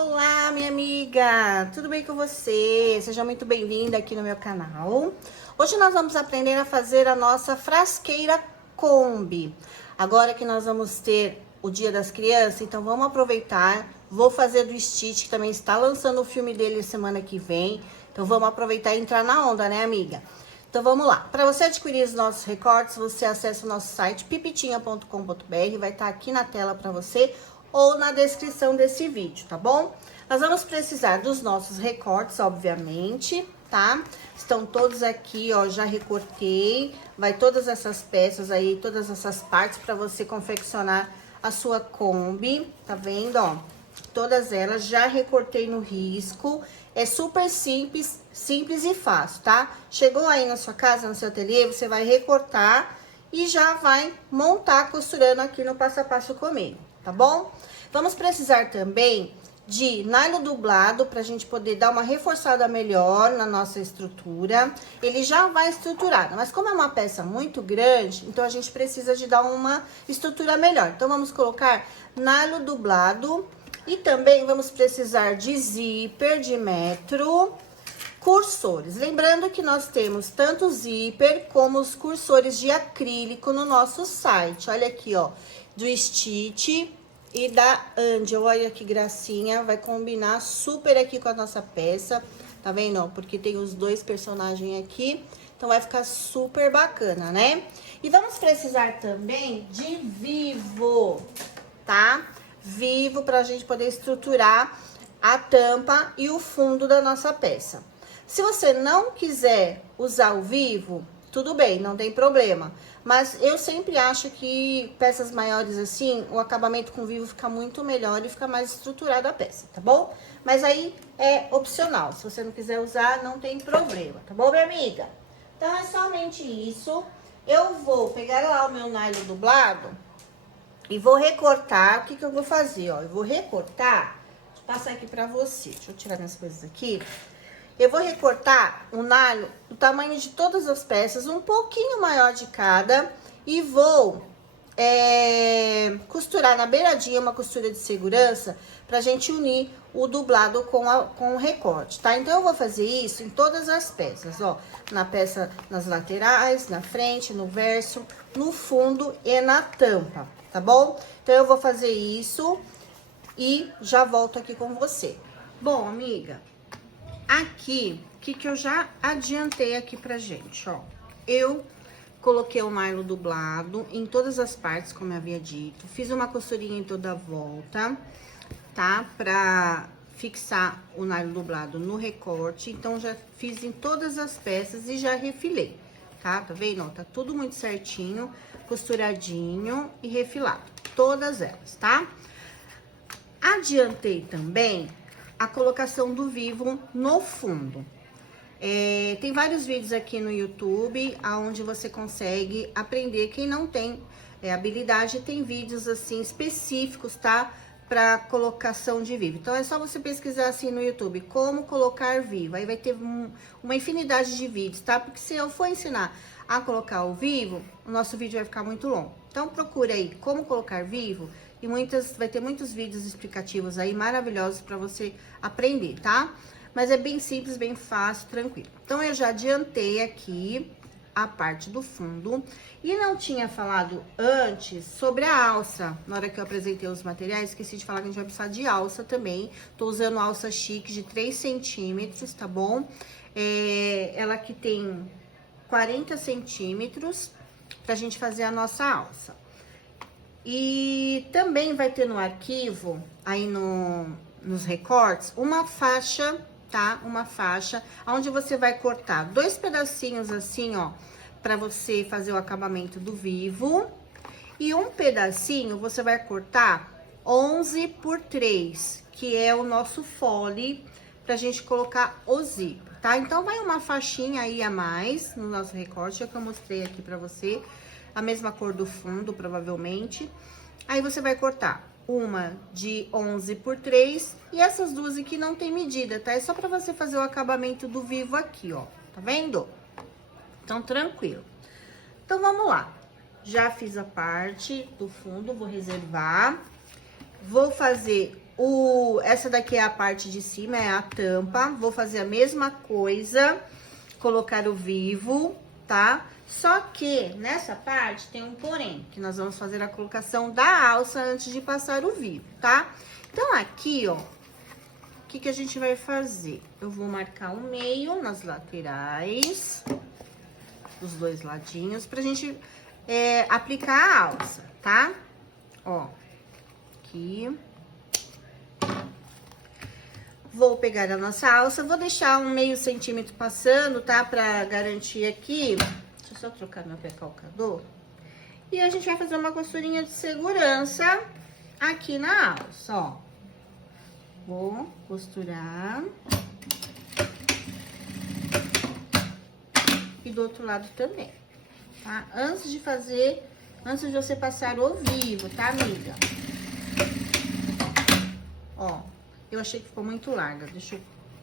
Olá, minha amiga! Tudo bem com você? Seja muito bem-vinda aqui no meu canal. Hoje nós vamos aprender a fazer a nossa frasqueira Kombi. Agora que nós vamos ter o Dia das Crianças, então vamos aproveitar. Vou fazer do Stitch, que também está lançando o filme dele semana que vem. Então vamos aproveitar e entrar na onda, né, amiga? Então vamos lá. Para você adquirir os nossos recortes, você acessa o nosso site pipitinha.com.br, vai estar aqui na tela para você ou na descrição desse vídeo, tá bom? Nós vamos precisar dos nossos recortes, obviamente, tá? Estão todos aqui, ó, já recortei. Vai todas essas peças aí, todas essas partes para você confeccionar a sua Kombi, tá vendo, ó? Todas elas já recortei no risco. É super simples e fácil, tá? Chegou aí na sua casa, no seu ateliê, você vai recortar e já vai montar costurando aqui no passo a passo comigo, tá bom? Vamos precisar também de nylon dublado pra gente poder dar uma reforçada melhor na nossa estrutura. Ele já vai estruturado, mas como é uma peça muito grande, então a gente precisa de dar uma estrutura melhor. Então vamos colocar nylon dublado e também vamos precisar de zíper de metro, cursores. Lembrando que nós temos tanto o zíper como os cursores de acrílico no nosso site. Olha aqui, ó, do Stitch e da Angel. Olha que gracinha, vai combinar super aqui com a nossa peça, tá vendo? Porque tem os dois personagens aqui, então vai ficar super bacana, né? E vamos precisar também de vivo, tá? Vivo pra gente poder estruturar a tampa e o fundo da nossa peça. Se você não quiser usar o vivo, tudo bem, não tem problema. Mas eu sempre acho que peças maiores assim, o acabamento com vivo fica muito melhor e fica mais estruturada a peça, tá bom? Mas aí é opcional, se você não quiser usar, não tem problema, tá bom, minha amiga? Então é somente isso. Eu vou pegar lá o meu nylon dublado e vou recortar. O que que eu vou fazer, ó? Eu vou recortar, deixa eu passar aqui pra você, deixa eu tirar minhas coisas aqui. Eu vou recortar o nylon do tamanho de todas as peças, um pouquinho maior de cada, e vou costurar na beiradinha, uma costura de segurança, pra gente unir o dublado com o recorte, tá? Então, eu vou fazer isso em todas as peças, ó, na peça, nas laterais, na frente, no verso, no fundo e na tampa, tá bom? Então, eu vou fazer isso e já volto aqui com você. Bom, amiga, aqui, o que eu já adiantei aqui pra gente, ó. Eu coloquei o nylon dublado em todas as partes, como eu havia dito. Fiz uma costurinha em toda a volta, tá? Pra fixar o nylon dublado no recorte. Então, já fiz em todas as peças e já refilei, tá? Tá vendo? Ó, tá tudo muito certinho, costuradinho e refilado. Todas elas, tá? Adiantei também a colocação do vivo no fundo. Tem vários vídeos aqui no YouTube, onde você consegue aprender. Quem não tem habilidade, tem vídeos assim específicos, tá? Para colocação de vivo. Então, é só você pesquisar assim no YouTube, como colocar vivo. Aí vai ter uma infinidade de vídeos, tá? Porque se eu for ensinar a colocar o vivo, o nosso vídeo vai ficar muito longo. Então, procura aí como colocar vivo. E vai ter muitos vídeos explicativos aí, maravilhosos para você aprender, tá? Mas é bem simples, bem fácil, tranquilo. Então, eu já adiantei aqui a parte do fundo. E não tinha falado antes sobre a alça. Na hora que eu apresentei os materiais, esqueci de falar que a gente vai precisar de alça também. Tô usando alça chique de 3 centímetros, tá bom? Ela aqui tem 40 centímetros pra gente fazer a nossa alça. E também vai ter no arquivo, aí nos recortes, uma faixa, tá? Uma faixa, onde você vai cortar 2 pedacinhos assim, ó, pra você fazer o acabamento do vivo. E um pedacinho você vai cortar 11 por 3, que é o nosso fole, pra gente colocar o zíper, tá? Então, vai uma faixinha aí a mais no nosso recorte, que eu mostrei aqui pra você. A mesma cor do fundo, provavelmente. Aí, você vai cortar uma de 11 por 3 e essas duas aqui não tem medida, tá? É só pra você fazer o acabamento do vivo aqui, ó. Tá vendo? Então, tranquilo. Então, vamos lá. Já fiz a parte do fundo, vou reservar. Vou fazer Essa daqui é a parte de cima, é a tampa. Vou fazer a mesma coisa, colocar o vivo, tá? Só que nessa parte tem um porém, que nós vamos fazer a colocação da alça antes de passar o vivo, tá? Então, aqui, ó, o que que a gente vai fazer? Eu vou marcar o meio nas laterais, dos dois ladinhos, pra gente aplicar a alça, tá? Ó, aqui. Vou pegar a nossa alça, vou deixar um meio centímetro passando, tá? Pra garantir aqui. Deixa eu só trocar meu pé calcador. E a gente vai fazer uma costurinha de segurança aqui na alça, ó. Vou costurar. E do outro lado também, tá? Antes de você passar o vivo, tá, amiga? Ó, eu achei que ficou muito larga. Deixa eu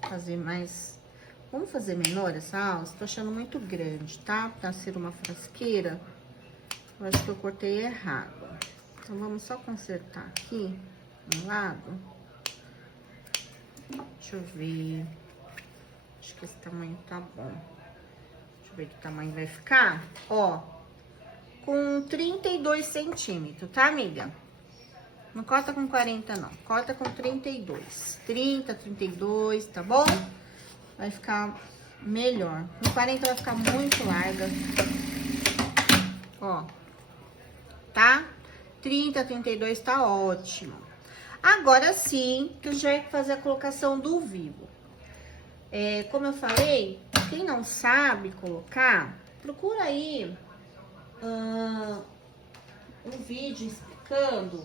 fazer mais... Vamos fazer menor essa alça? Tô achando muito grande, tá? Pra ser uma frasqueira, eu acho que eu cortei errado. Então, vamos só consertar aqui, um lado. Deixa eu ver. Acho que esse tamanho tá bom. Deixa eu ver que tamanho vai ficar. Ó, com 32 centímetros, tá, amiga? Não corta com 40, não. Corta com 32. 30, 32, tá bom? Vai ficar melhor. No 40 vai ficar muito larga. Ó. Tá? 30, 32 tá ótimo. Agora sim, que a gente vai fazer a colocação do vivo. Como eu falei, quem não sabe colocar, procura aí um vídeo explicando.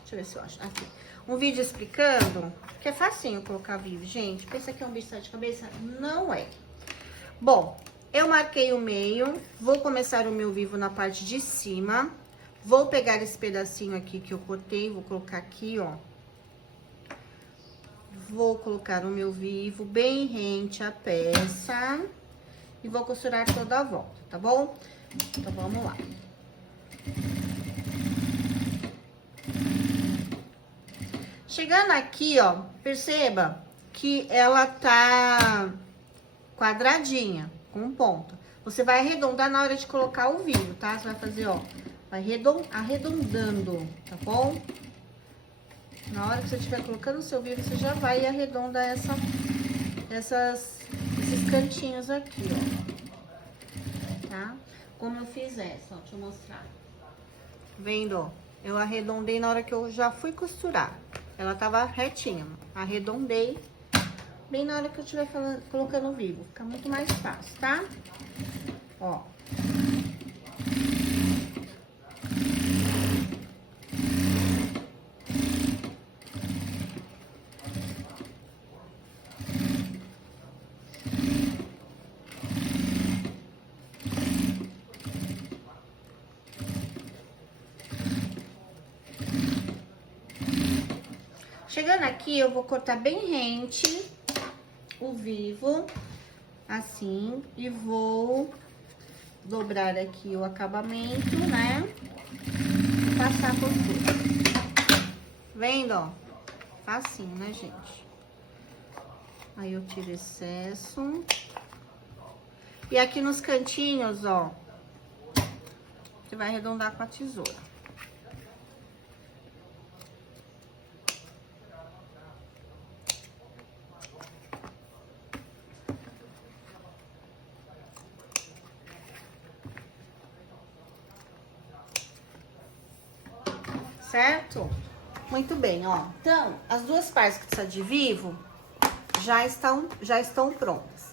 Deixa eu ver se eu acho. Aqui. Um vídeo explicando, que é facinho colocar vivo, gente. Pensa que é um bicho de sete cabeças? Não é. Bom, eu marquei o meio, vou começar o meu vivo na parte de cima. Vou pegar esse pedacinho aqui que eu cortei, vou colocar aqui, ó. Vou colocar o meu vivo bem rente à peça. E vou costurar toda a volta, tá bom? Então, vamos lá. Chegando aqui, ó, perceba que ela tá quadradinha, com ponta. Você vai arredondar na hora de colocar o vivo, tá? Você vai fazer, ó, vai arredondando, tá bom? Na hora que você estiver colocando o seu vivo, você já vai arredondar esses cantinhos aqui, ó. Tá? Como eu fiz essa, ó, deixa eu mostrar. Vendo, ó? Eu arredondei na hora que eu já fui costurar. Ela tava retinha, arredondei bem na hora que eu estiver colocando o vivo. Fica muito mais fácil, tá? Ó. Chegando aqui, eu vou cortar bem rente o vivo, assim, e vou dobrar aqui o acabamento, né? E passar a costura. Vendo, ó? Facinho, né, gente? Aí eu tiro excesso. E aqui nos cantinhos, ó, você vai arredondar com a tesoura. Certo? Muito bem, ó. Então, as duas partes que precisa de vivo já estão prontas.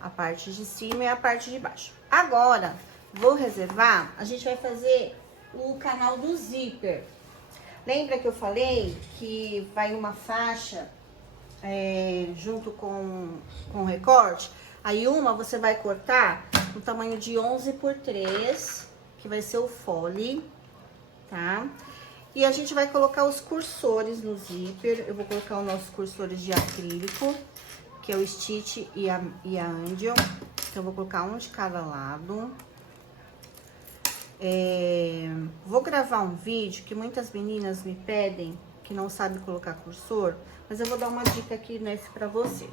A parte de cima e a parte de baixo. Agora, vou reservar, a gente vai fazer o canal do zíper. Lembra que eu falei que vai uma faixa junto com o recorte? Aí uma você vai cortar no tamanho de 11 por 3, que vai ser o fole, tá? E a gente vai colocar os cursores no zíper. Eu vou colocar os nossos cursores de acrílico, que é o Stitch e a Angel. Então, eu vou colocar um de cada lado. Vou gravar um vídeo que muitas meninas me pedem, que não sabe colocar cursor, mas eu vou dar uma dica aqui nesse pra vocês.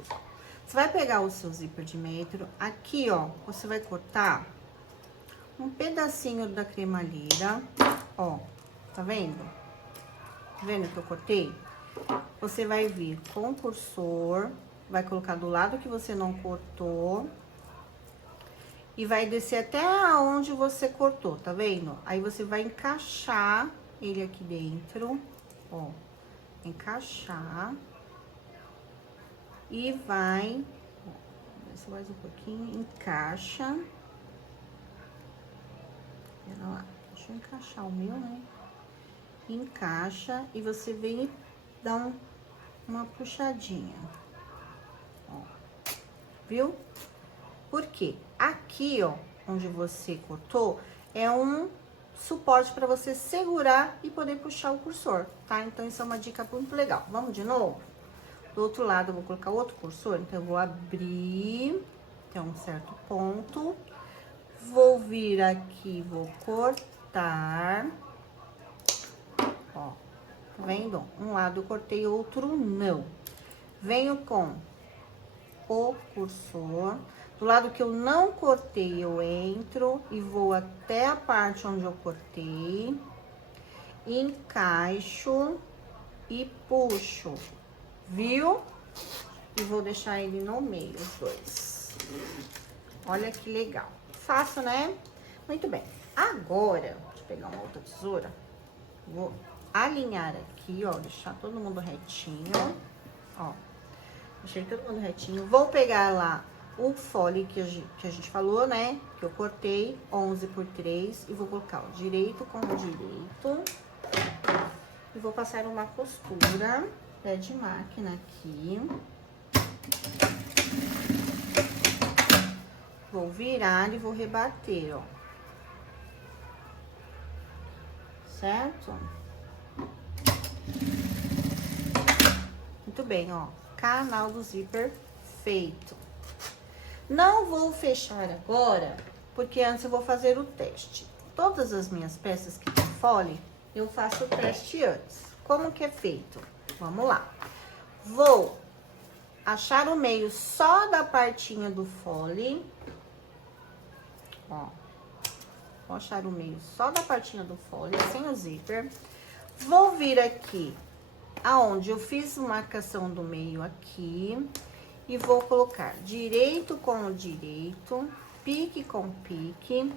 Você vai pegar o seu zíper de metro, aqui, ó, você vai cortar um pedacinho da cremalheira, ó, tá vendo? Tá vendo que eu cortei? Você vai vir com o cursor, vai colocar do lado que você não cortou e vai descer até onde você cortou, tá vendo? Aí você vai encaixar ele aqui dentro, ó, encaixar e vai, ó, desce mais um pouquinho, encaixa. Pera lá, deixa eu encaixar o meu, né? Encaixa e você vem e dá uma puxadinha, ó, viu? Por quê? Aqui, ó, onde você cortou, é um suporte para você segurar e poder puxar o cursor, tá? Então, isso é uma dica muito legal. Vamos de novo? Do outro lado, eu vou colocar outro cursor, então, eu vou abrir até um certo ponto, vou vir aqui, vou cortar, ó, tá vendo? Um lado eu cortei, outro não. Venho com o cursor, do lado que eu não cortei, eu entro e vou até a parte onde eu cortei, encaixo e puxo, viu? E vou deixar ele no meio, os dois. Olha que legal. Fácil, né? Muito bem. Agora, deixa eu pegar uma outra tesoura. Vou alinhar aqui, ó, deixar todo mundo retinho, ó. Deixei todo mundo retinho. Vou pegar lá o fole que a gente falou, né? Que eu cortei 11 por 3 e vou colocar o direito com o direito. E vou passar uma costura, pé de máquina aqui. Vou virar e vou rebater, ó. Certo? Muito bem, ó. Canal do zíper feito. Não vou fechar agora, porque antes eu vou fazer o teste. Todas as minhas peças que tem fole, eu faço o teste antes. Como que é feito? Vamos lá. Vou achar o meio só da partinha do fole. Ó. Vou achar o meio só da partinha do fole, sem o zíper. Vou vir aqui, aonde eu fiz marcação do meio aqui. E vou colocar direito com o direito, pique com pique.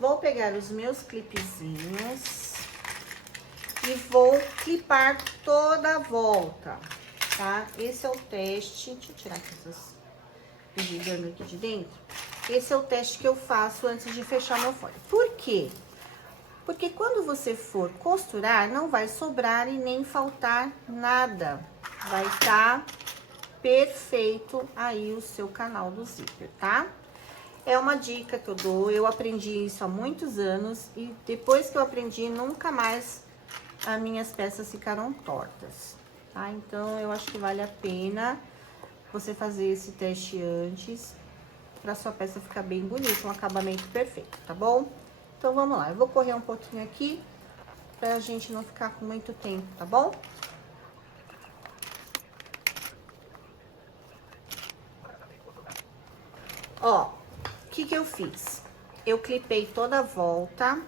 Vou pegar os meus clipezinhos e vou clipar toda a volta, tá? Esse é o teste. Deixa eu tirar aqui essas bexigas aqui de dentro. Esse é o teste que eu faço antes de fechar meu fole. Por quê? Porque quando você for costurar, não vai sobrar e nem faltar nada. Vai estar perfeito aí o seu canal do zíper, tá? É uma dica que eu dou, eu aprendi isso há muitos anos e depois que eu aprendi, nunca mais as minhas peças ficaram tortas, tá? Então, eu acho que vale a pena você fazer esse teste antes, pra sua peça ficar bem bonita, um acabamento perfeito, tá bom? Então, vamos lá, eu vou correr um pouquinho aqui, pra gente não ficar com muito tempo, tá bom? Ó, o que eu fiz? Eu clipei toda a volta.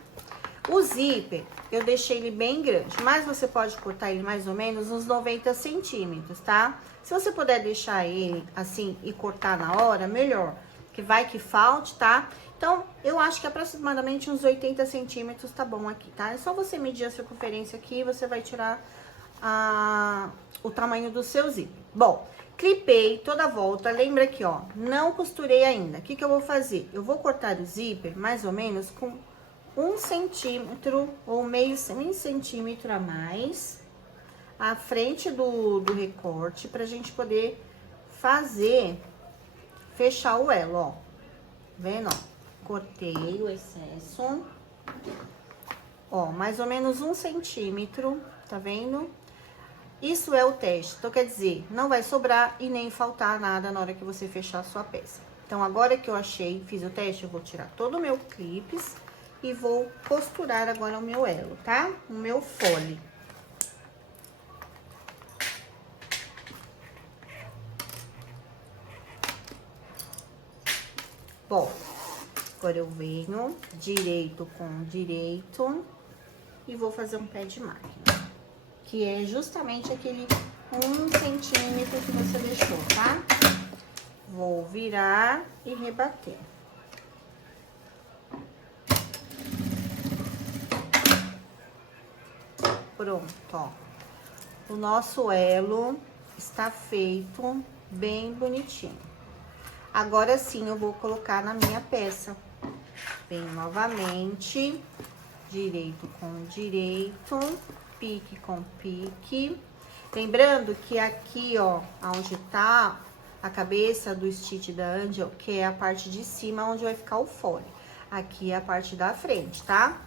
O zíper, eu deixei ele bem grande, mas você pode cortar ele mais ou menos uns 90 centímetros, tá? Se você puder deixar ele assim e cortar na hora, melhor, que vai que falte, tá? Então, eu acho que aproximadamente uns 80 centímetros tá bom aqui, tá? É só você medir a circunferência aqui e você vai tirar o tamanho do seu zíper. Bom, clipei toda a volta, lembra aqui, ó, não costurei ainda. O que eu vou fazer? Eu vou cortar o zíper mais ou menos com 1 centímetro ou meio centímetro a mais à frente do recorte, pra gente poder fechar o elo, ó. Vendo, ó? Cortei o excesso. Ó, mais ou menos 1 centímetro, tá vendo? Isso é o teste, então quer dizer, não vai sobrar e nem faltar nada na hora que você fechar a sua peça. Então, agora que eu achei, fiz o teste, eu vou tirar todo o meu clipes e vou costurar agora o meu elo, tá? O meu fole. Bom, agora eu venho direito com direito e vou fazer um pé de máquina, que é justamente aquele 1 centímetro que você deixou, tá? Vou virar e rebater. Pronto, ó. O nosso elo está feito bem bonitinho. Agora sim, eu vou colocar na minha peça. Venho novamente, direito com direito, pique com pique. Lembrando que aqui, ó, onde tá a cabeça do Stitch da Angel, que é a parte de cima onde vai ficar o fole. Aqui é a parte da frente, tá?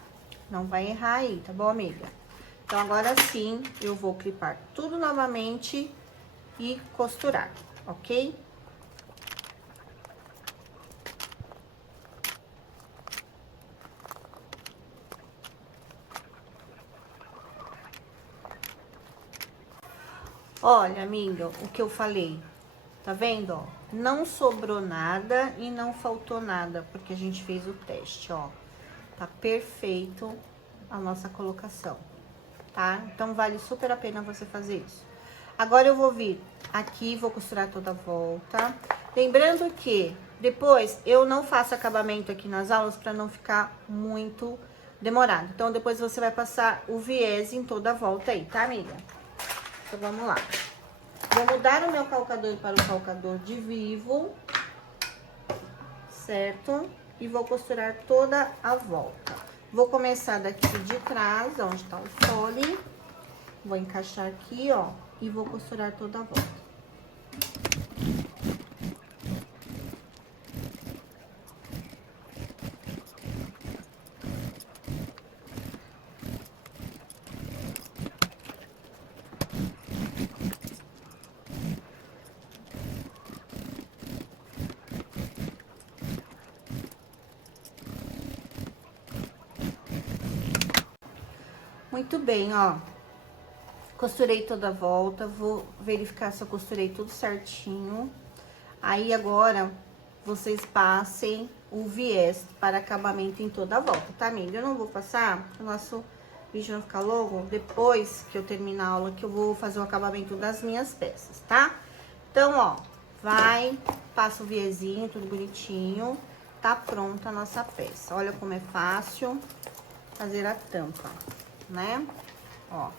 Não vai errar aí, tá bom, amiga? Então, agora sim, eu vou clipar tudo novamente e costurar, ok? Olha, amiga, o que eu falei, tá vendo, ó? Não sobrou nada e não faltou nada, porque a gente fez o teste, ó. Tá perfeito a nossa colocação, tá? Então, vale super a pena você fazer isso. Agora, eu vou vir aqui, vou costurar toda a volta. Lembrando que depois eu não faço acabamento aqui nas aulas pra não ficar muito demorado. Então, depois você vai passar o viés em toda a volta aí, tá, amiga? Então, vamos lá. Vou mudar o meu calcador para o calcador de vivo, certo? E vou costurar toda a volta. Vou começar daqui de trás, onde tá o fole. Vou encaixar aqui, ó, e vou costurar toda a volta. Muito bem, ó. Costurei toda a volta, vou verificar se eu costurei tudo certinho. Aí, agora, vocês passem o viés para acabamento em toda a volta, tá, amiga? Eu não vou passar, o nosso vídeo não ficar longo, depois que eu terminar a aula, que eu vou fazer o acabamento das minhas peças, tá? Então, ó, vai, passa o viezinho, tudo bonitinho, tá pronta a nossa peça. Olha como é fácil fazer a tampa, né? Ó,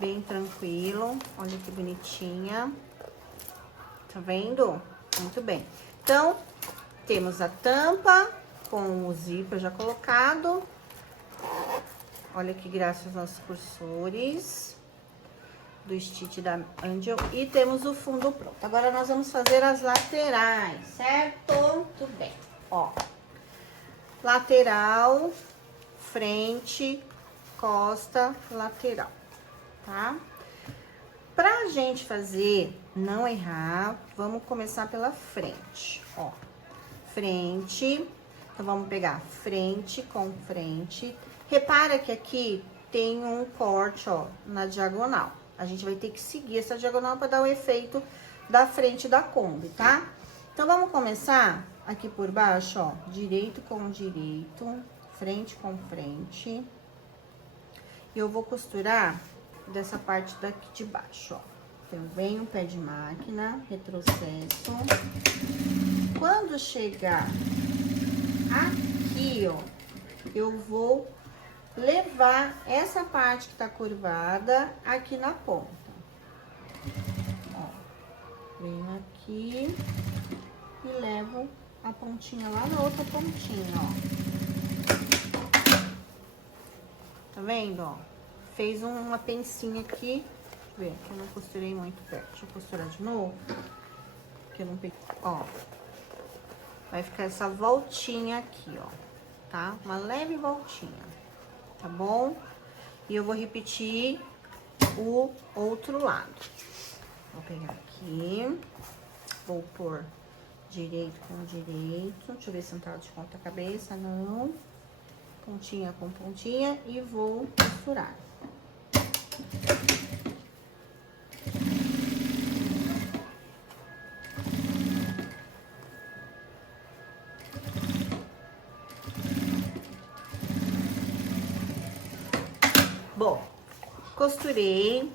bem tranquilo, olha que bonitinha, tá vendo? Muito bem. Então, temos a tampa com o zíper já colocado. Olha que graça os nossos cursores do Stitch da Angel. E temos o fundo pronto. Agora, nós vamos fazer as laterais, certo? Muito bem. Ó, lateral, frente, costa, lateral, tá? Pra gente fazer, não errar, vamos começar pela frente, ó. Frente, então vamos pegar frente com frente. Repara que aqui tem um corte, ó, na diagonal. A gente vai ter que seguir essa diagonal para dar o efeito da frente da Kombi, tá? Então, vamos começar aqui por baixo, ó, direito com direito, frente com frente. E eu vou costurar dessa parte daqui de baixo, ó. Então, vem o pé de máquina, retrocesso. Quando chegar aqui, ó, eu vou levar essa parte que tá curvada aqui na ponta. Ó, venho aqui e levo a pontinha lá na outra pontinha, ó. Tá vendo, ó? Fez uma pencinha aqui. Deixa eu ver, que eu não costurei muito perto. Deixa eu costurar de novo. Que eu não peguei. Ó. Vai ficar essa voltinha aqui, ó. Tá? Uma leve voltinha. Tá bom? E eu vou repetir o outro lado. Vou pegar aqui. Vou pôr direito com direito. Deixa eu ver se não tá de ponta cabeça. Não. Pontinha com pontinha. E vou costurar. Bom, costurei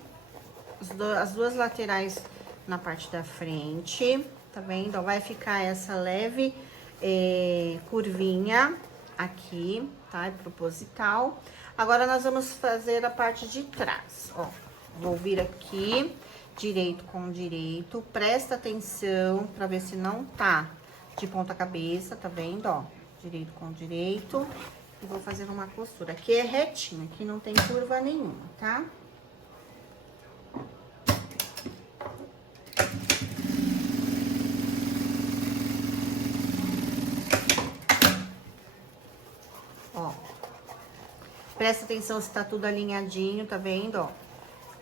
as duas laterais na parte da frente, tá vendo? Vai ficar essa leve curvinha aqui, tá? É proposital. Agora, nós vamos fazer a parte de trás, ó. Vou vir aqui, direito com direito, presta atenção pra ver se não tá de ponta cabeça, tá vendo, ó? Direito com direito. E vou fazer uma costura. Aqui é retinho, aqui não tem curva nenhuma, tá? Ó. Presta atenção se tá tudo alinhadinho, tá vendo, ó?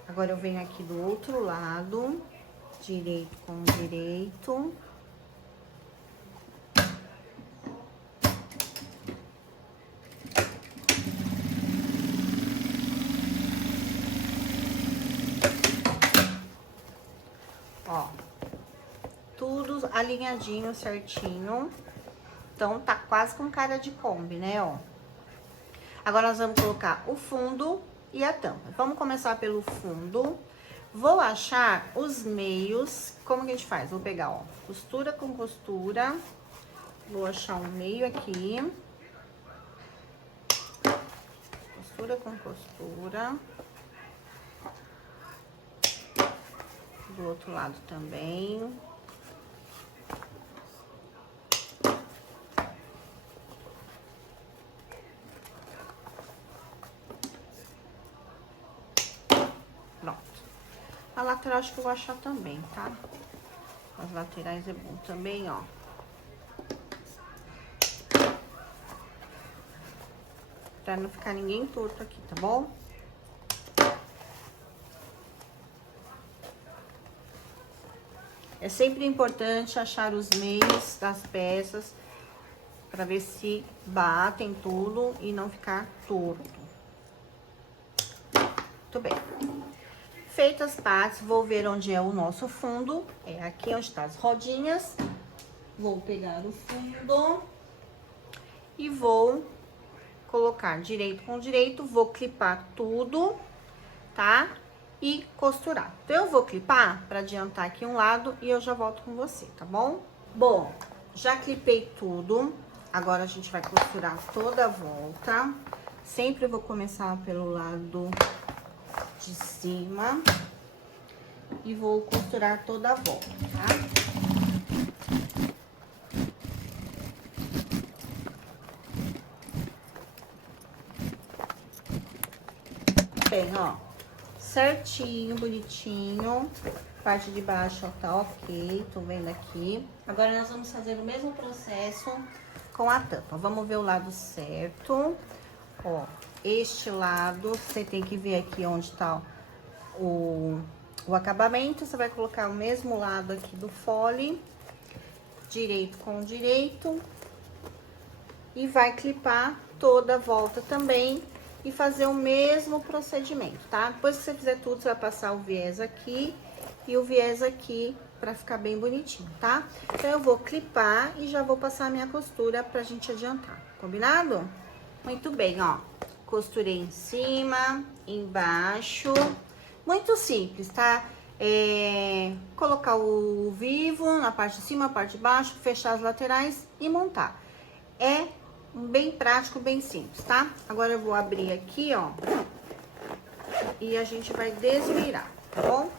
Agora, eu venho aqui do outro lado, direito com direito. Ó, tudo alinhadinho, certinho. Então, tá quase com cara de Kombi, né, ó. Agora, nós vamos colocar o fundo e a tampa. Vamos começar pelo fundo. Vou achar os meios. Como que a gente faz? Vou pegar, ó, costura com costura. Vou achar um meio aqui. Costura com costura. Do outro lado também. Pronto. A lateral acho que eu vou achar também, tá? As laterais é bom também, ó. Pra não ficar ninguém torto aqui, tá bom? É sempre importante achar os meios das peças pra ver se batem tudo e não ficar torto. Muito bem. Feitas as partes, vou ver onde é o nosso fundo. É aqui onde tá as rodinhas. Vou pegar o fundo e vou colocar direito com direito. Vou clipar tudo, tá? E costurar. Então, eu vou clipar pra adiantar aqui um lado e eu já volto com você, tá bom? Bom, já clipei tudo. Agora, a gente vai costurar toda a volta. Sempre vou começar pelo lado de cima. E vou costurar toda a volta, tá? Bem, ó. Certinho, bonitinho. Parte de baixo, ó, tá ok. Tô vendo aqui. Agora, nós vamos fazer o mesmo processo com a tampa. Vamos ver o lado certo. Ó, este lado, você tem que ver aqui onde tá o acabamento. Você vai colocar o mesmo lado aqui do fole. Direito com direito. E vai clipar toda a volta também. E fazer o mesmo procedimento, tá? Depois que você fizer tudo, você vai passar o viés aqui e o viés aqui pra ficar bem bonitinho, tá? Então, eu vou clipar e já vou passar a minha costura pra gente adiantar, combinado? Muito bem, ó. Costurei em cima, embaixo. Muito simples, tá? Colocar o vivo na parte de cima, na parte de baixo, fechar as laterais e montar. É bem prático, bem simples, tá? Agora, eu vou abrir aqui, ó. E a gente vai desvirar, tá bom?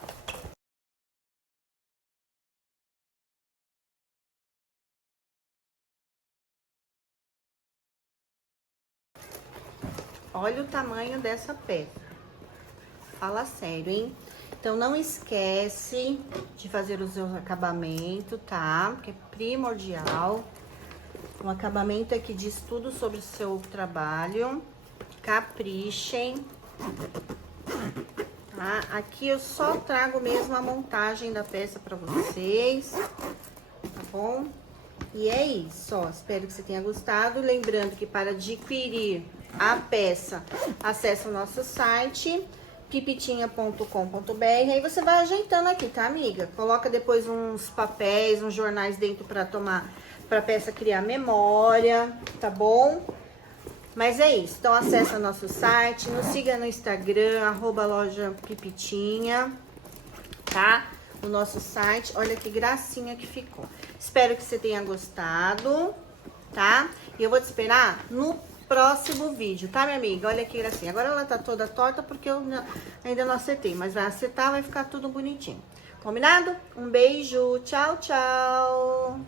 Olha o tamanho dessa peça. Fala sério, hein? Então, não esquece de fazer os seus acabamentos, tá? Porque é primordial. Um acabamento aqui diz tudo sobre o seu trabalho. Caprichem. Tá? Aqui eu só trago mesmo a montagem da peça pra vocês. Tá bom? E é isso, ó. Espero que você tenha gostado. Lembrando que para adquirir a peça, acesse o nosso site pipitinha.com.br. Aí você vai ajeitando aqui, tá, amiga? Coloca depois uns papéis, uns jornais dentro pra tomar, pra peça criar memória, tá bom? Mas é isso. Então, acessa nosso site, nos siga no Instagram, @lojapipitinha, tá? O nosso site. Olha que gracinha que ficou. Espero que você tenha gostado, tá? E eu vou te esperar no próximo vídeo, tá, minha amiga? Olha que gracinha. Agora ela tá toda torta porque eu ainda não acertei, mas vai acertar, vai ficar tudo bonitinho. Combinado? Um beijo. Tchau, tchau.